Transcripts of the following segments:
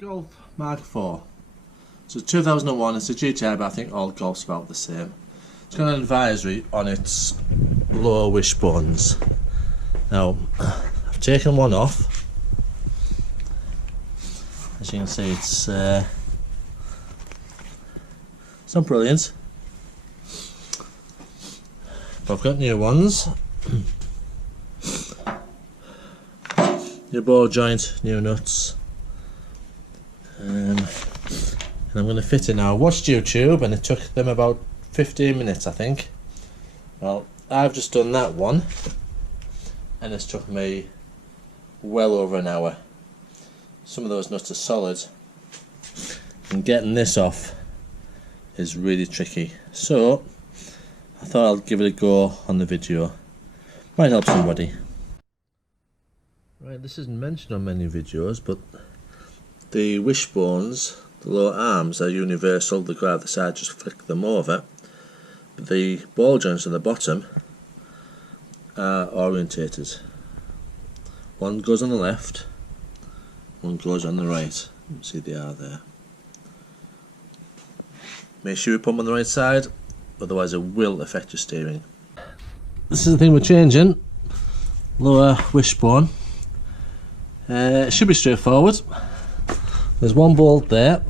Golf Mk4. So 2001, it's a GTi, but I think all Golfs are about the same. It's got an advisory on its lower wishbones. Now, I've taken one off. As you can see, it's not brilliant, but I've got new ones. New ball joint, new nuts. And I'm going to fit it now. I watched YouTube and it took them about 15 minutes, I think. Well, I've just done that one and it's took me well over an hour. Some of those nuts are solid and getting this off is really tricky. So I thought I'll give it a go on the video. Might help somebody. Right, this isn't mentioned on many videos, but the wishbones, the lower arms, are universal. They go out the side, just flick them over. But the ball joints at the bottom are orientated. One goes on the left, one goes on the right. You can see they are there. Make sure you put them on the right side, otherwise it will affect your steering. This is the thing we're changing. Lower wishbone. It should be straightforward. There's one bolt there,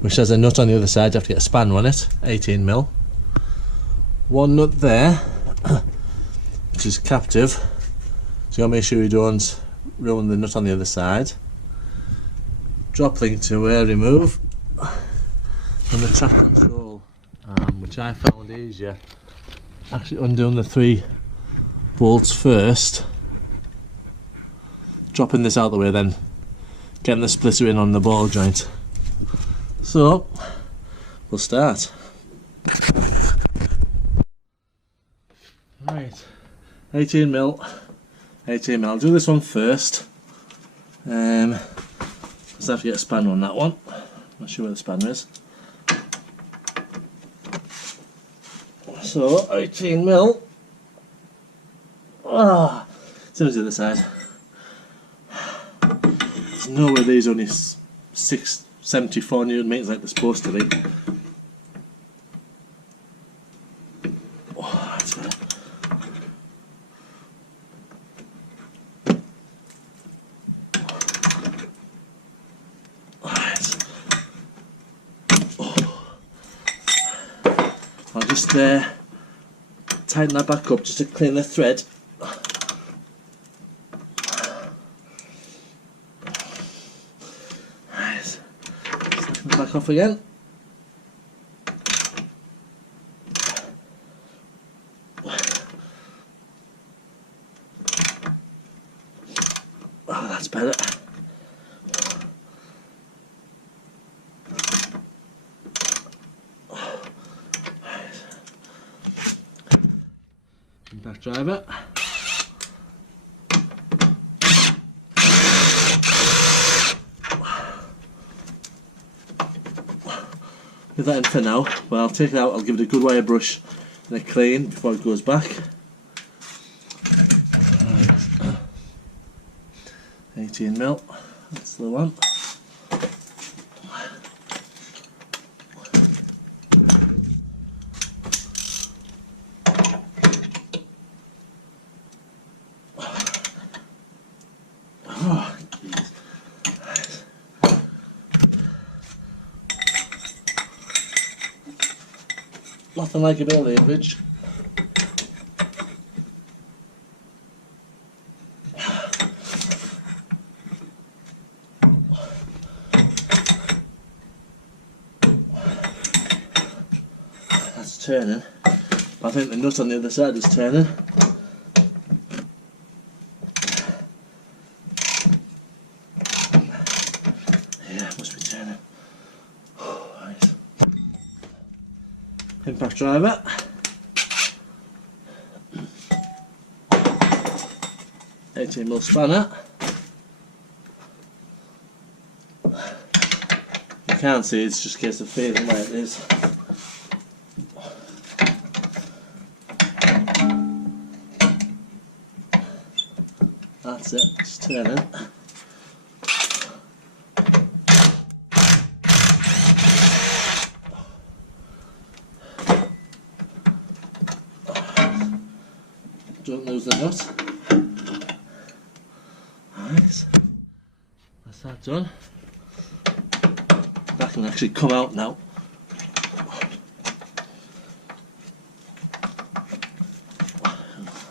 which has a nut on the other side. You have to get a spanner on it, 18mm. One nut there, which is captive. So you gotta make sure you don't ruin the nut on the other side. Drop link to air remove, and the track control, which I found easier. Actually undoing the 3 bolts first, dropping this out of the way, then getting the splitter in on the ball joint. So we'll start. Right, 18mm. I'll do this one first. Just have to get a spanner on that one. Not sure where the spanner is. So 18mm. Same as the other side. There's no way these are only 674 Newton meters like they're supposed to be. Oh, that's right. Alright. I'll just tighten that back up just to clean the thread. Back off again. Oh, that's better. Back driver. Leave that in for now, but I'll take it out, I'll give it a good wire brush and a clean before it goes back. 18mm, that's the one. Oh, geez. Nothing like a bit of leverage. That's turning. I think the nut on the other side is turning. Yeah, it must be turning. Right. Impact driver. $18mm spanner. You can't see, it's just a case of feeling where it is. That's it, just turn it. don't lose the nut. Nice. That's that done. That can actually come out now.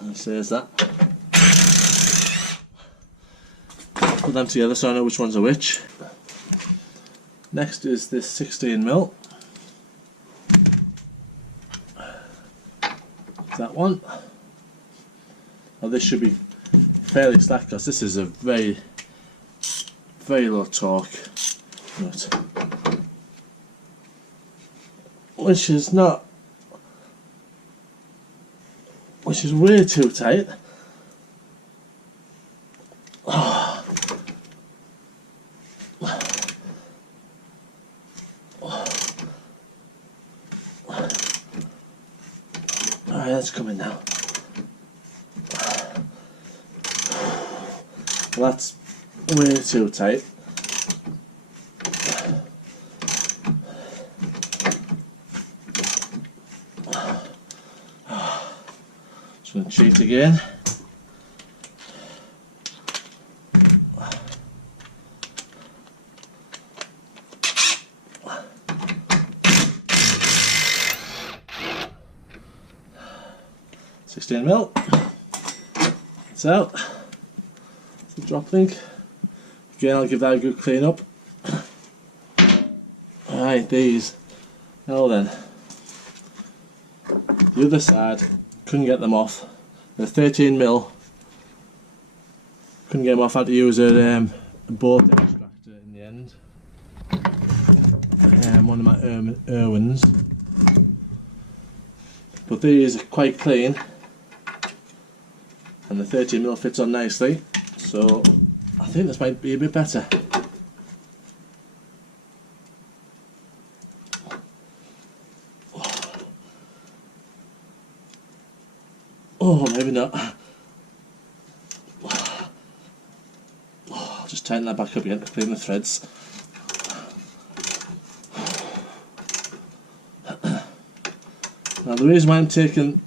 And says that. Put them together so I know which ones are which. Next is this 16mm. That one. Now this should be fairly slack because this is a very low torque nut, which is way too tight. Alright, that's coming now. Well, that's way too tight. Just going to cheat again. $16mm. It's out. It's a drop link. Again, I'll give that a good clean up. Alright, these. Now then, the other side, couldn't get them off. They're 13mm. Couldn't get them off. I had to use a bolt extractor in the end. One of my Irwins. But these are quite clean. And the 13mm fits on nicely, so I think this might be a bit better. Oh, maybe not. I'll just tighten that back up again to clean the threads. Now the reason why I'm taking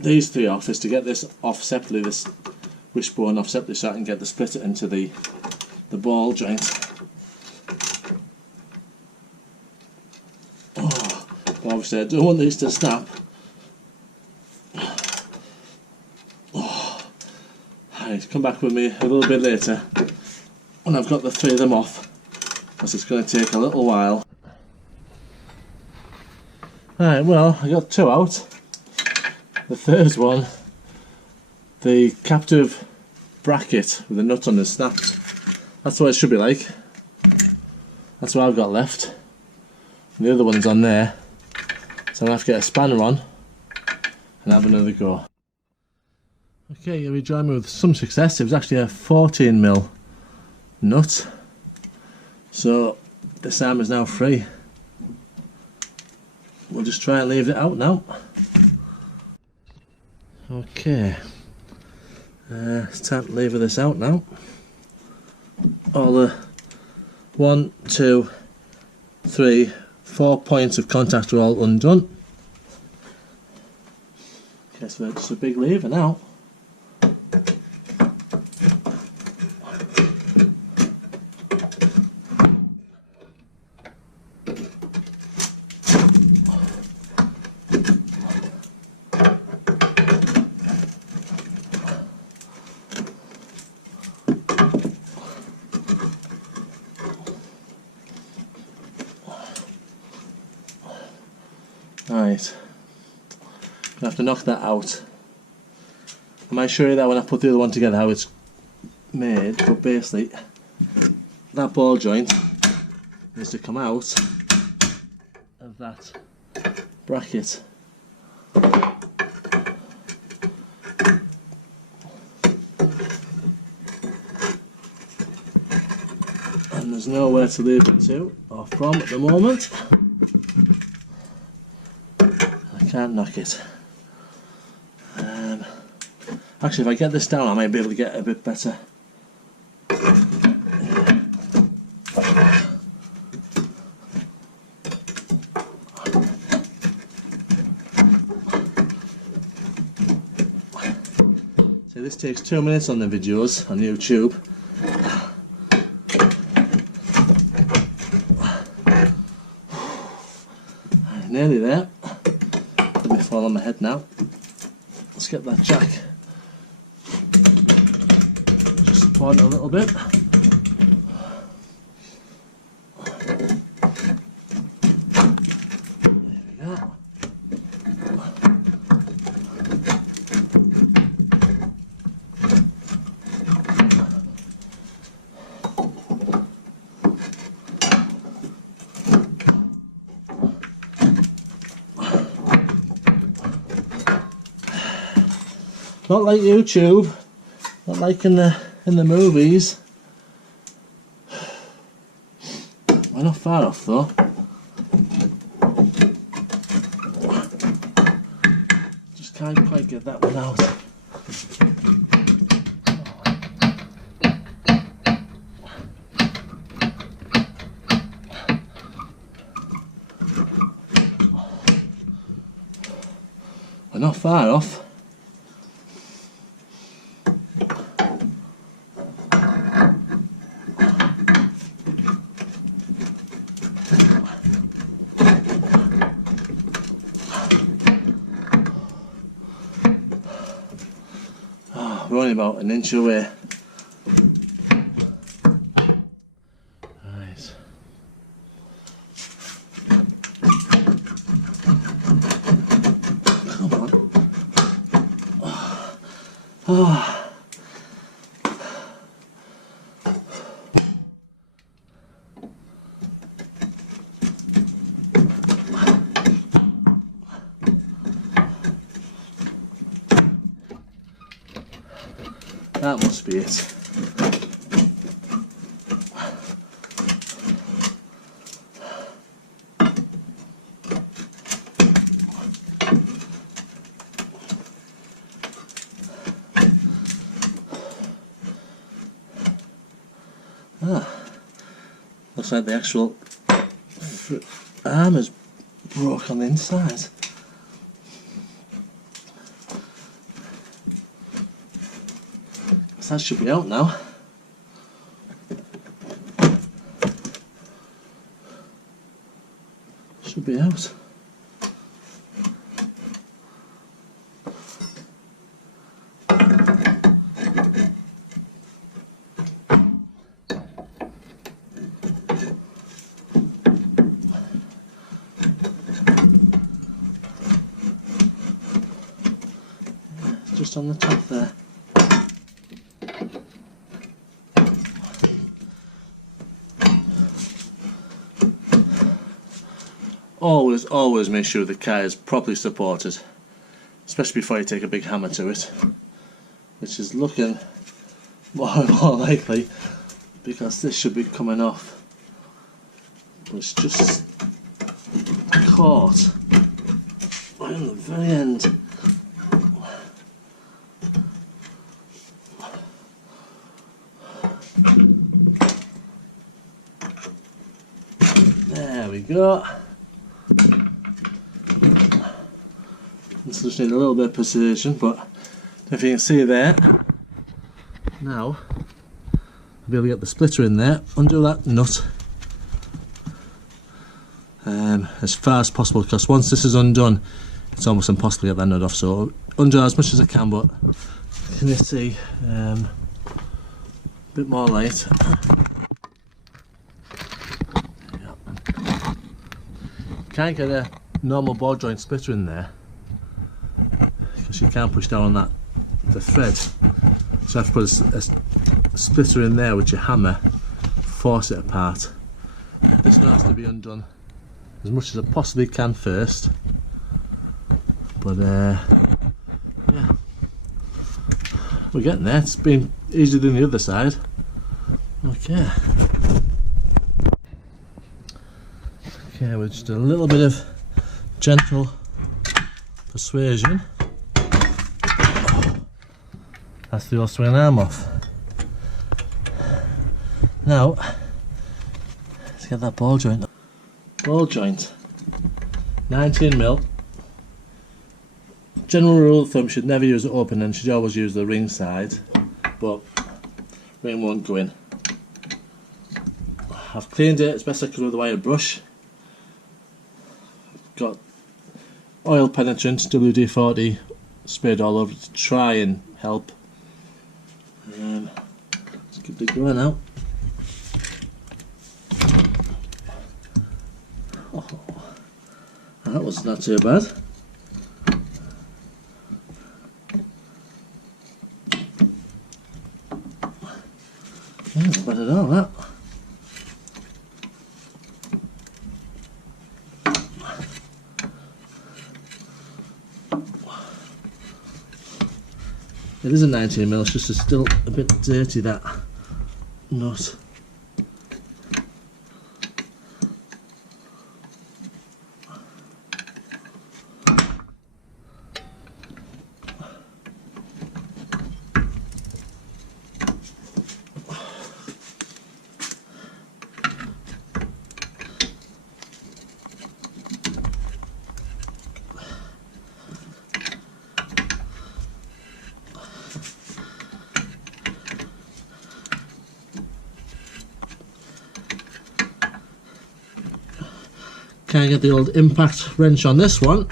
these three off is to get this off separately, this wishbone off separately, so I can get the splitter into the ball joint. Oh, but obviously I don't want these to snap. Oh, right, come back with me a little bit later when I've got the three of them off, because it's going to take a little while. Right, well, I got two out. The third one, the captive bracket with the nut on the snapped. That's what it should be like. That's what I've got left. And the other one's on there. So I'm going to have to get a spanner on and have another go. Okay, here we join me with some success. It was actually a 14mm nut. So this arm is now free. We'll just try and leave it out now. Okay, it's time to lever this out now. All the 1, 2, 3, 4 points of contact are all undone. Okay, so it's a big lever now. Right, I'm going to have to knock that out. I might show you that when I put the other one together how it's made, but basically that ball joint is to come out of that bracket. And there's nowhere to leave it to or from at the moment. Can't knock it. Actually, if I get this down, I might be able to get a bit better. Okay, this takes 2 minutes on the videos on YouTube. Nearly there. Let me fall on my head now. Let's get that jack. Just support it a little bit. There we go. Not like YouTube, not like in the movies. We're not far off though. Just can't quite get that one out. We're not far off. We're only about an inch away. Right. Come on. Oh. That must be it. Looks like the actual arm is broke on the inside. That should be out now. Should be out. Just on the top there. Always make sure the car is properly supported, especially before you take a big hammer to it, which is looking more and more likely because this should be coming off, but it's just caught right on the very end. There we go. This just needs a little bit of precision, but if you can see there, now I'll be able to get the splitter in there, undo that nut as far as possible, because once this is undone it's almost impossible to get that nut off, so undo as much as I can, but can you see a bit more light. Can't get a normal ball joint splitter in there because you can't push down on the thread, so I have to put a splitter in there with your hammer, force it apart. This one has to be undone as much as I possibly can first, but yeah, we're getting there. It's been easier than the other side. Okay. Okay, with just a little bit of gentle persuasion, that's the old swing arm off. Now, let's get that ball joint. Ball joint, 19mm, General rule of thumb, you should never use the open end, you should always use the ring side, but ring won't go in. I've cleaned it as best I could with a wire brush. Got oil penetrant WD-40 sprayed all over to try and help. Let's give it a go now. Oh, that was not too bad. Yeah, not bad at all, that. It is a 19mm, it's just still a bit dirty, that nut. Can't get the old impact wrench on this one.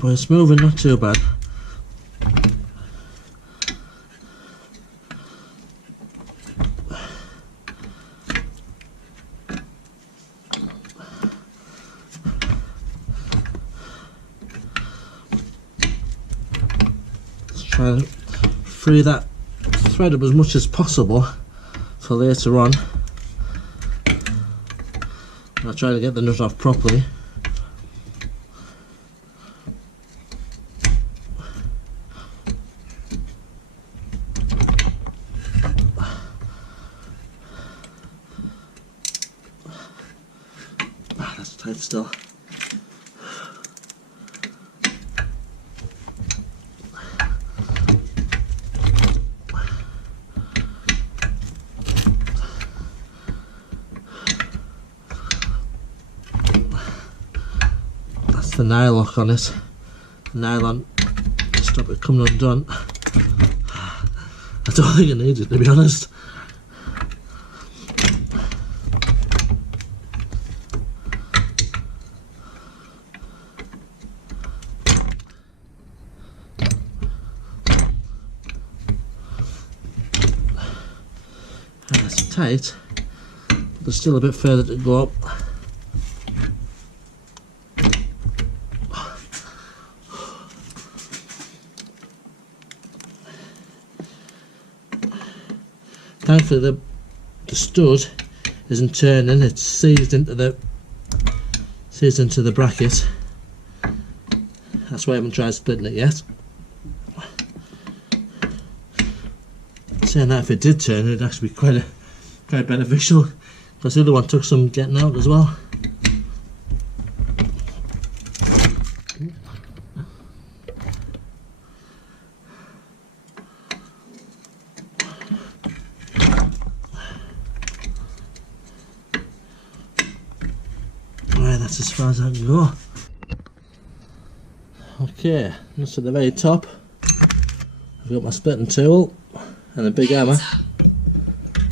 But it's moving, not too bad. Let's try to free that thread up as much as possible for later on. I'll try to get the nut off properly. That's tight still. The nylock on it, nylon to stop it coming undone. I don't think I need it, to be honest. It's tight, but there's still a bit further to go up. Thankfully the stud isn't turning, it's seized into the bracket. That's why I haven't tried splitting it yet. Saying that, if it did turn, it'd actually be quite beneficial, because the other one took some getting out as well. That's as far as I can go. Okay, that's at the very top. I've got my splitting tool and a big hammer.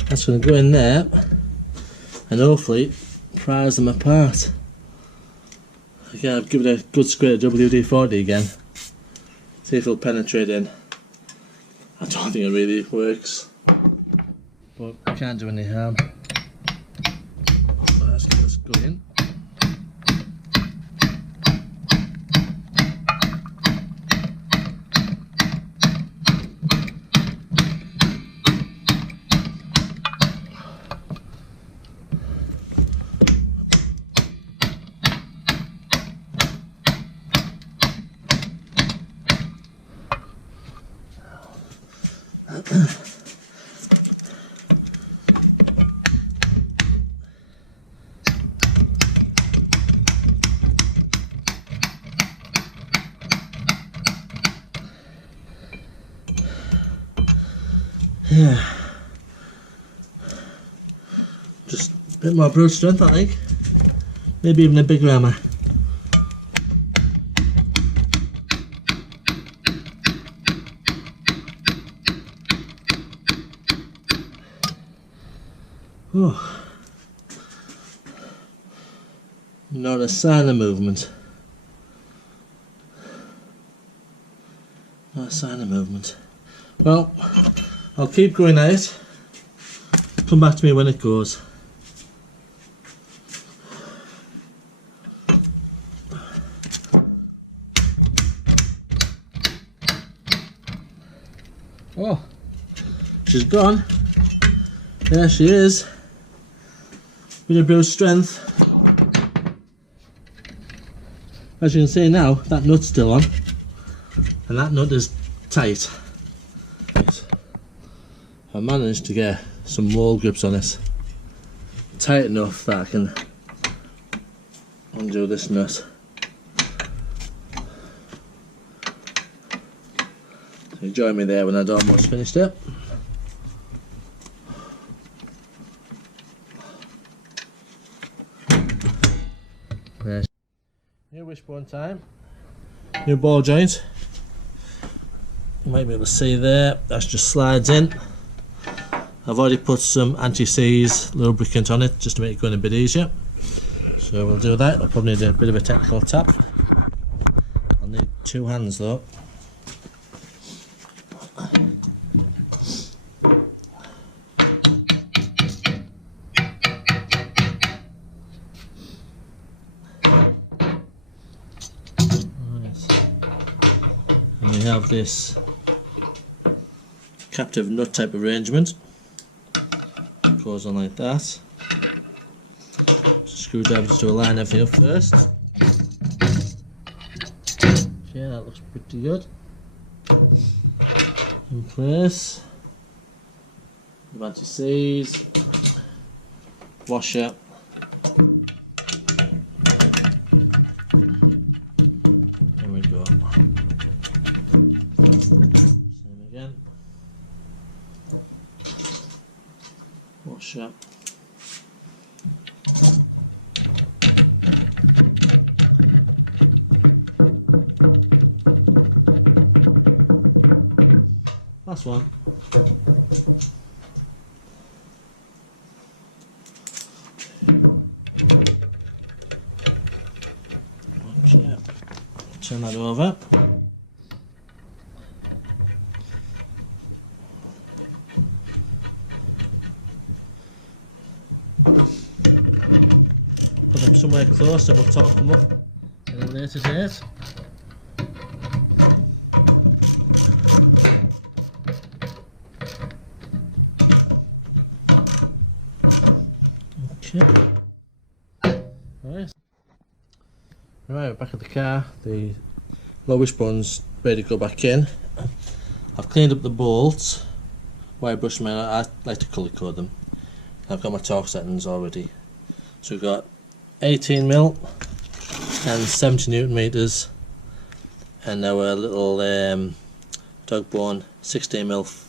That's going to go in there and hopefully prise them apart. Again, I've given it a good scrape of WD-40 again. See if it'll penetrate in. I don't think it really works, but I can't do any harm. So let's get this going. bit more brute strength, I think. Maybe even a bigger hammer. Oh. Not a sign of movement. Not a sign of movement. Well, I'll keep going at it. Come back to me when it goes. Oh, she's gone. There she is. Bit of brute strength. As you can see now, that nut's still on, and that nut is tight. I managed to get some wall grips on it, tight enough that I can undo this nut. So you join me there when I'd almost finished it. There's new wishbone time, new ball joint. You might be able to see there, that just slides in. I've already put some anti-seize lubricant on it just to make it going a bit easier. So we'll do that. I'll probably need a bit of a technical tap. I'll need 2 hands though. And we have this captive nut type arrangement. Goes on like that. Screwdriver just to align everything up first. Yeah, that looks pretty good. In place. Anti-seize. Washer. There we go. Same again. Washer. Last one. Okay. Turn that over. Put them somewhere close and we'll torque them up at a later date. Right, we're back at the car. The lower wishbone's ready to go back in. I've cleaned up the bolts. Wire brush them out. I like to colour code them. I've got my torque settings already. So we've got 18mm and 70 newton meters, and our little dog bone 16mm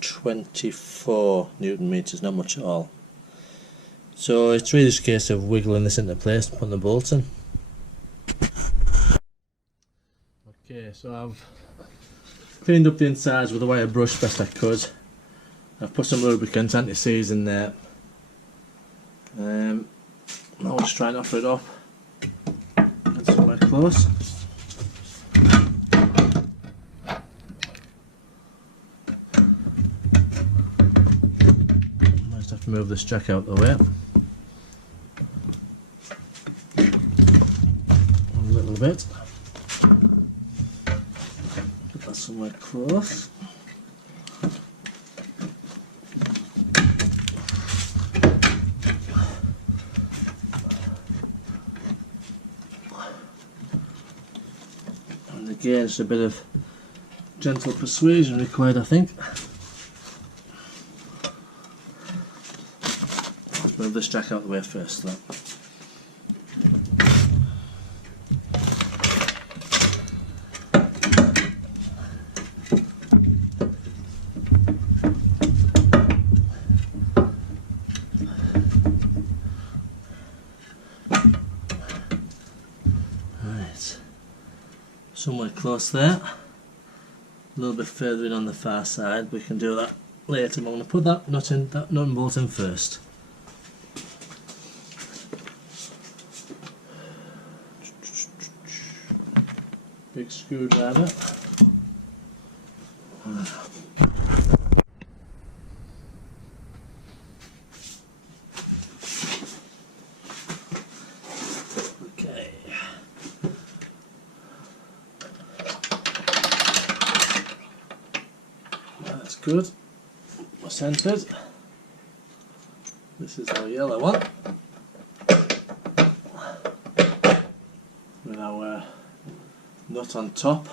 24 newton meters, not much at all. So it's really just a case of wiggling this into place and putting the bolts in. Okay, so I've cleaned up the insides with a wire brush best I could. I've put some lubricant anti-seize in there. I'll just try and offer it up. That's somewhere close. I just have to move this jack out of the way. A little bit. Put that somewhere close. And again, just a bit of gentle persuasion required, I think. Let's move this jack out of the way first though. somewhere close there. A little bit further in on the far side. We can do that later. I'm going to put that nut and bolt in first. Big screwdriver. Okay. That's good. We're centered. This is our yellow one. With our nut on top.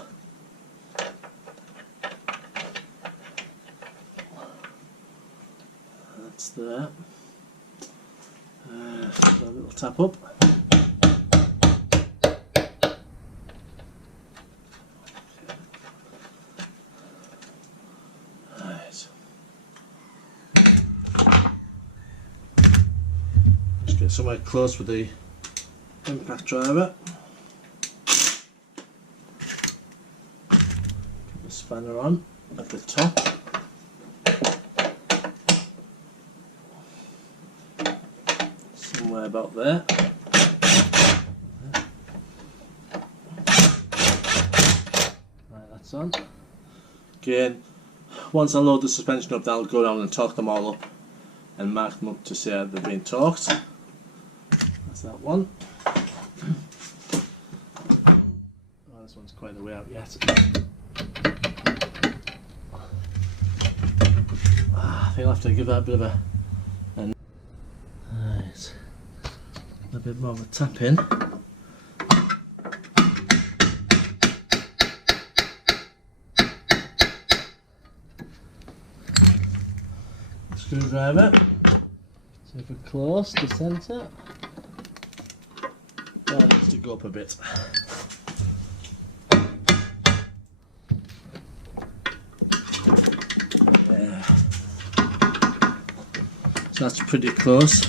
That's there. A little tap up. Right. Just get somewhere close with the impact driver. Spanner on at the top. Somewhere about there. Right, that's on. Again, once I load the suspension up, I'll go down and torque them all up and mark them up to say they've been torqued. That's that one. Oh, this one's quite a way out yet. I think I'll have to give that a bit of a bit more of a tap in. Screwdriver. So if we're close to centre, that needs to go up a bit. So that's pretty close.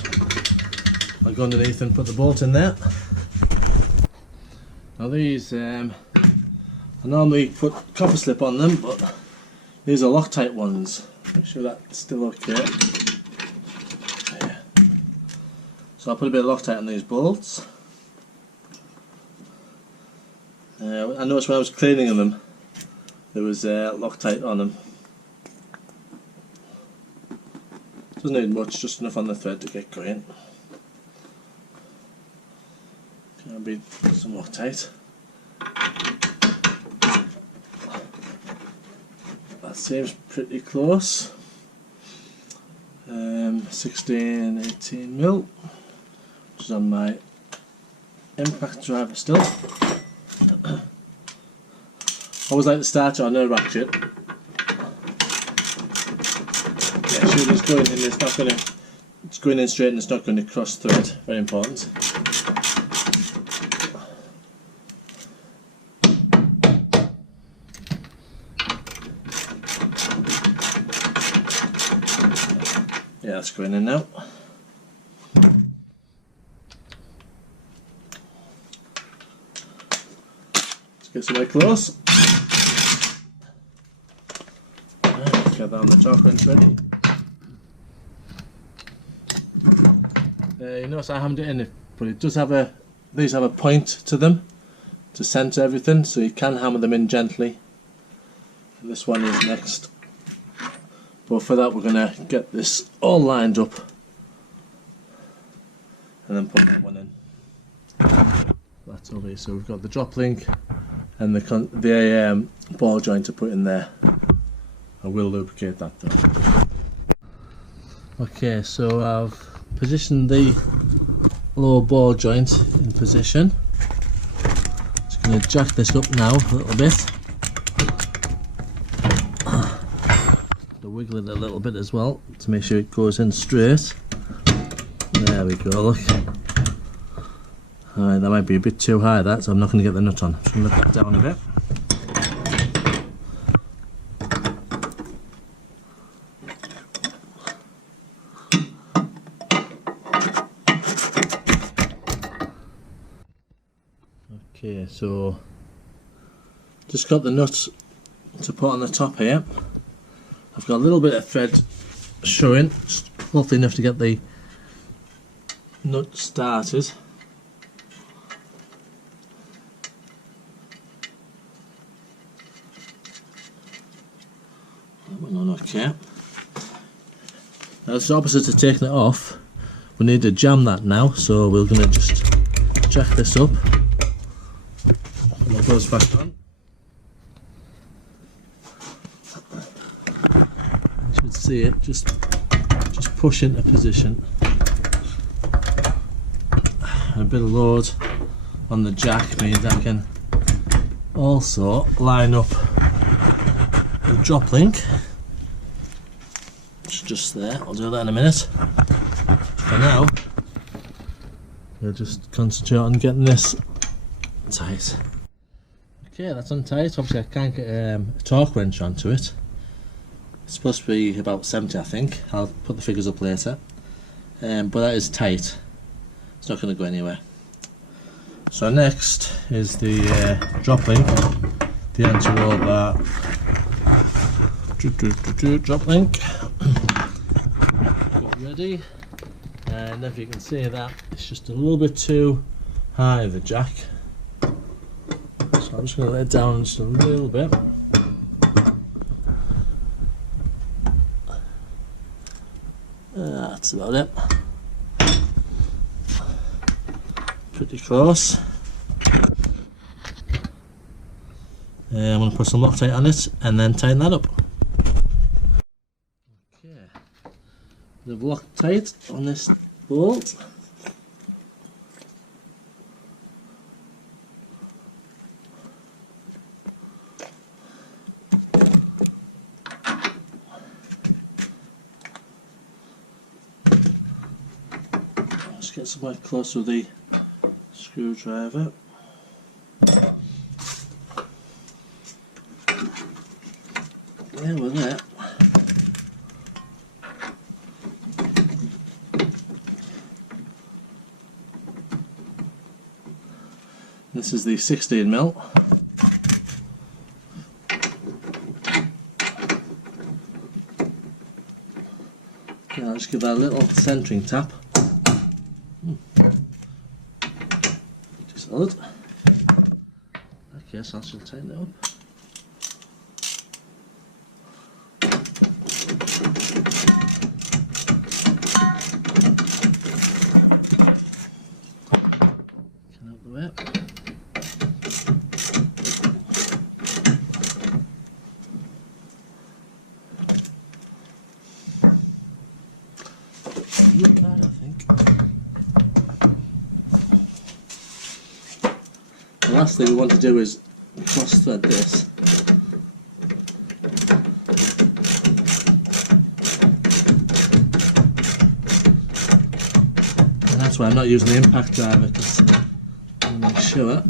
I'll go underneath and put the bolt in there. Now these, I normally put copper slip on them, but these are Loctite ones. Make sure that's still okay. Yeah. So I'll put a bit of Loctite on these bolts. I noticed when I was cleaning them, there was Loctite on them. Doesn't need much, just enough on the thread to get going. Can be some Loctite. That seems pretty close. 16, 18 mil, which is on my impact driver still. I always like to start on a ratchet. Yeah, sure, it's going in. It's not going to. It's going in straight, and it's not going to cross thread. Very important. Yeah, that's going in now. Let's get somewhere close. Right, get that on the torque wrench ready. You notice I hammed it in, but it does have a. These have a point to them to centre everything, so you can hammer them in gently. And this one is next. But for that we're going to get this all lined up and then put that one in. That's over here. So we've got the drop link and the ball joint to put in there. I will lubricate that though. Okay, so I've positioned the lower ball joint in position. Just going to jack this up now a little bit. Wiggle it a little bit as well to make sure it goes in straight. There we go, look. Alright, that might be a bit too high, that, so I'm not going to get the nut on. I'm just going to let that down a bit. Okay, so Just got the nuts to put on the top here. I've got a little bit of thread showing, just hopefully enough to get the nut started. Okay. Now it's the opposite of taking it off. We need to jam that now, so we're going to just jack this up. And it goes back on. You should see it just push into position. And a bit of load on the jack means I can also line up the drop link. It's just there. I'll do that in a minute. For now, we'll just concentrate on getting this tight. Okay, that's untight. Obviously I can't get a torque wrench onto it. It's supposed to be about 70, I think. I'll put the figures up later. But that is tight. It's not going to go anywhere. So next is the drop link, the anti-roll bar drop link. Got ready, and if you can see that, it's just a little bit too high, the jack. So I'm just going to let it down just a little bit. That's about it. Pretty close. I'm going to put some Loctite on it and then tighten that up. Okay, the Loctite on this bolt. Let's get somewhere close with the screwdriver. There we're there. This is the 16mm. Yeah, I'll just give that a little centering tap. Pretty solid. Okay, so I shall tighten it up. I think. The last thing we want to do is cross thread this. And that's why I'm not using the impact driver, because I'm going to make sure.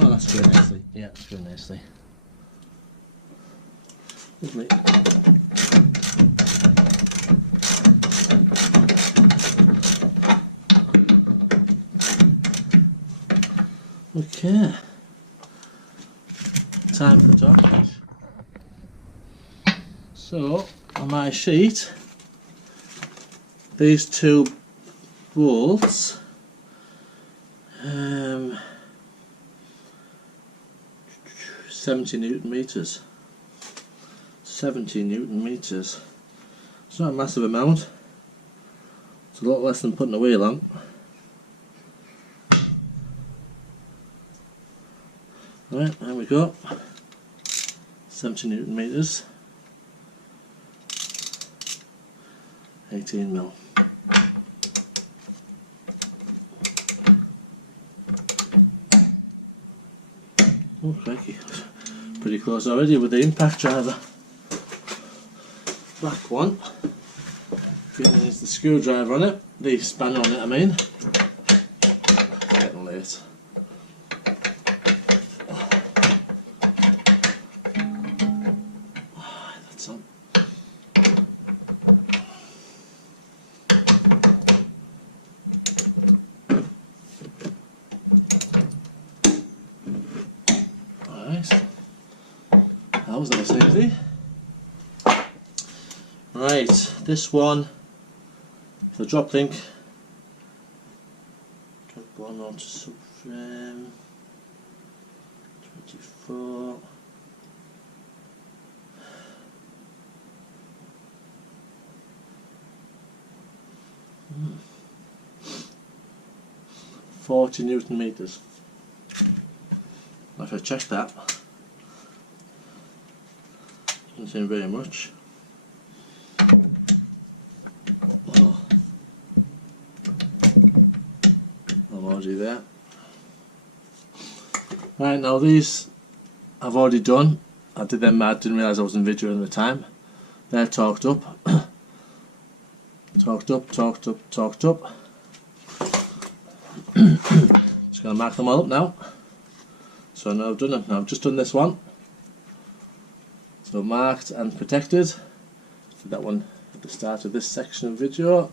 Oh, that's going nicely. Yeah, it's going nicely. Lovely. Okay, time for torque. So on my sheet, these two bolts 70 Newton meters. 70 Newton meters. It's not a massive amount. It's a lot less than putting a wheel on. Right, there we go. 70 Newton meters. 18mm. Oh, crikey. Pretty close already with the impact driver. Back one. There's the screwdriver on it, the spanner on it, I mean. It's getting late. That's on. was nice and easy. Right, this one, the drop link, drop one onto subframe, 24. Hmm. 40 Newton meters. If I check that, doesn't seem very much. Oh. I'm already there. Right, now these I've already done. I did them mad, didn't realise I was in video at the time. They're torqued up. Torqued up, torqued up, torqued up. Just going to mark them all up now. So now I've done them. Now I've just done this one. So marked and protected. Did that one at the start of this section of video.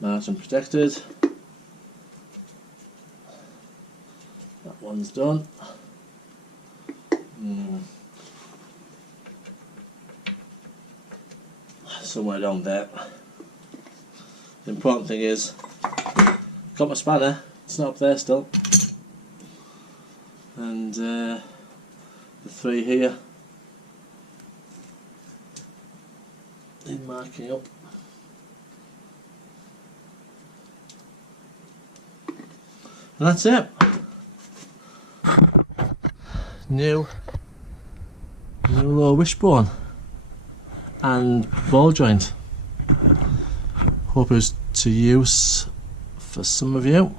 Marked and protected. That one's done. Somewhere down there. The important thing is, got my spanner, it's not up there still, and the three here in marking up. And that's it. New lower wishbone and ball joint. Hope it was to use for some of you.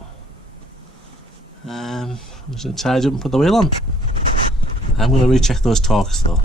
I'm just going to tidy up and put the wheel on. I'm going to recheck those torques though.